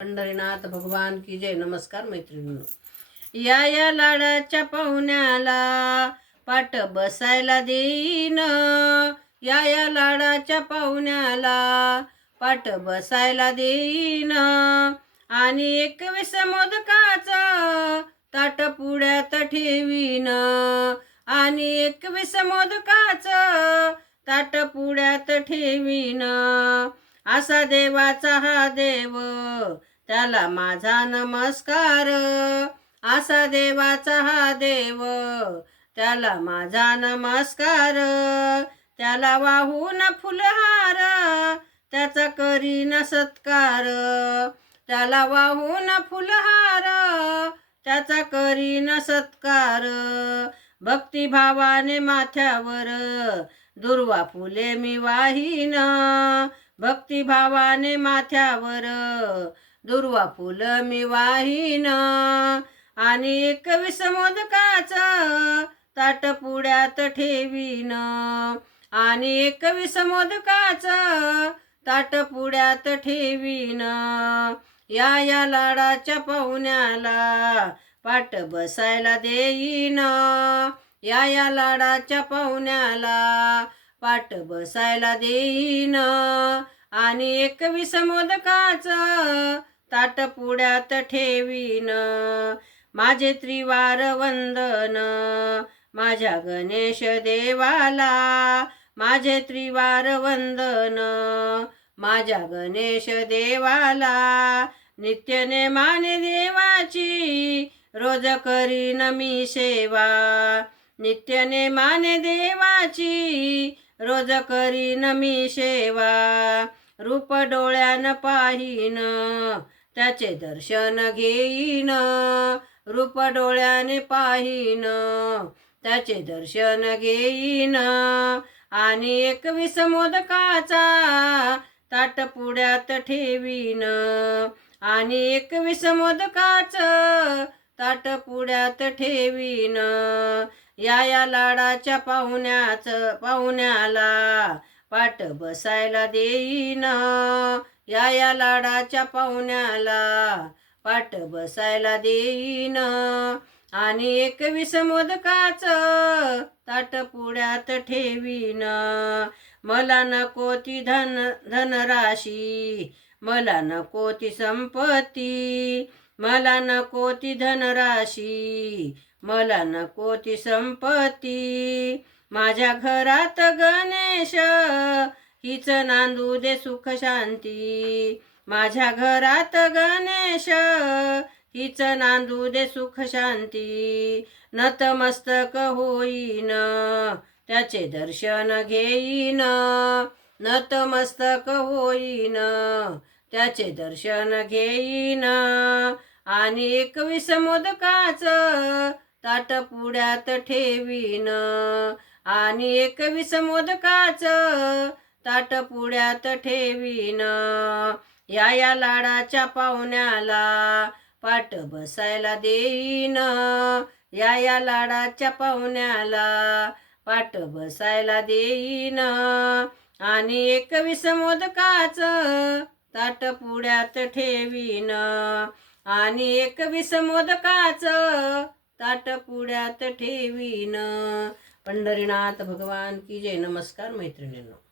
पंढरीनाथ भगवान की जय. नमस्कार मैत्रिणींनो. या लाडाच्या पाहुण्याला पाट बसायला देईन. या लाडाच्या पाहुण्याला पाट बसायला देईन. आणि 21 मोदकाचं ताट पुढ्यात ठेवीन. आणि 21 मोदकाचं ताट पुढ्यात ठेवीन. असा देवाचा हा देव, त्याला माझा नमस्कार. असा देवाचा हा देव, त्याला माझा नमस्कार. त्याला वाहून फुलहार, त्याचा करीन सत्कार. त्याला वाहून फुलहार, त्याचा करीन सत्कार. भक्तिभावाने माथ्यावर दुर्वा फुले मी वाहीन. भक्तिभावाने माथ्यावर दुर्वा फुल मी वाहीन. आणि 21 मोदकाचं ताट पुढ्यात ठेवीन. आणि 21 मोदकाचं ताट पुढ्यात ठेवीन. या लाडाच्या पाहुण्याला पाट बसायला देईन. या लाडाच्या पाहुण्याला पाट बसायला देईन. आणि 21 मोदकाचं ताट पुढ्यात ठेवीन. माझे त्रिवार वंदन माझ्या गणेश देवाला. माझे त्रिवार वंदन माझ्या गणेश देवाला. नित्य नेमाने देवाची रोज करीन मी सेवा. नित्य नेमाने देवाची रोज करीन मी सेवा. रूप डोळ्यानं पाहीन, त्याचे दर्शन घेईन. रूप डोळ्याने पाहीन, त्याचे दर्शन घेईन. आणि 21 मोदकाचा ताट पुढ्यात ठेवीन. आणि 21 मोदकाचं ताट पुढ्यात ठेवीन. या लाडाच्या पाहुण्याला पाट बसायला देईन. या लाडाच्या पाहुण्याला पाट बसायला देईन. आणि 21 मोदकाचं ताट पुढ्यात ठेवीन. मला नको ती धनराशी, मला नको ती संपत्ती. मला नको ती धनराशी, मला नको ती संपत्ती. माझ्या घरात गणेश हीच नांदू दे सुख शांती. माझ्या घरात गणेश हीच नांदू दे सुख शांती. नतमस्तक होईन, त्याचे दर्शन घेईन. नतमस्तक होईन, त्याचे दर्शन घेईन. आणि 21 मोदकाचं ताट पुढ्यात ठेवीन. आणि 21 मोदकाचं ताट पुढ्यात ठेवीन. या लाडाच्या पाहुण्याला पाट बसायला देईन. या लाडाच्या पाहुण्याला पाट बसायला देईन. आणि 21 मोदकाचं ताट पुढ्यात ठेवीन. आणि 21 मोदकाचं ताट पुढ्यात ठेवीन. पंढरीनाथ भगवान की जय. नमस्कार मैत्रिणींनो.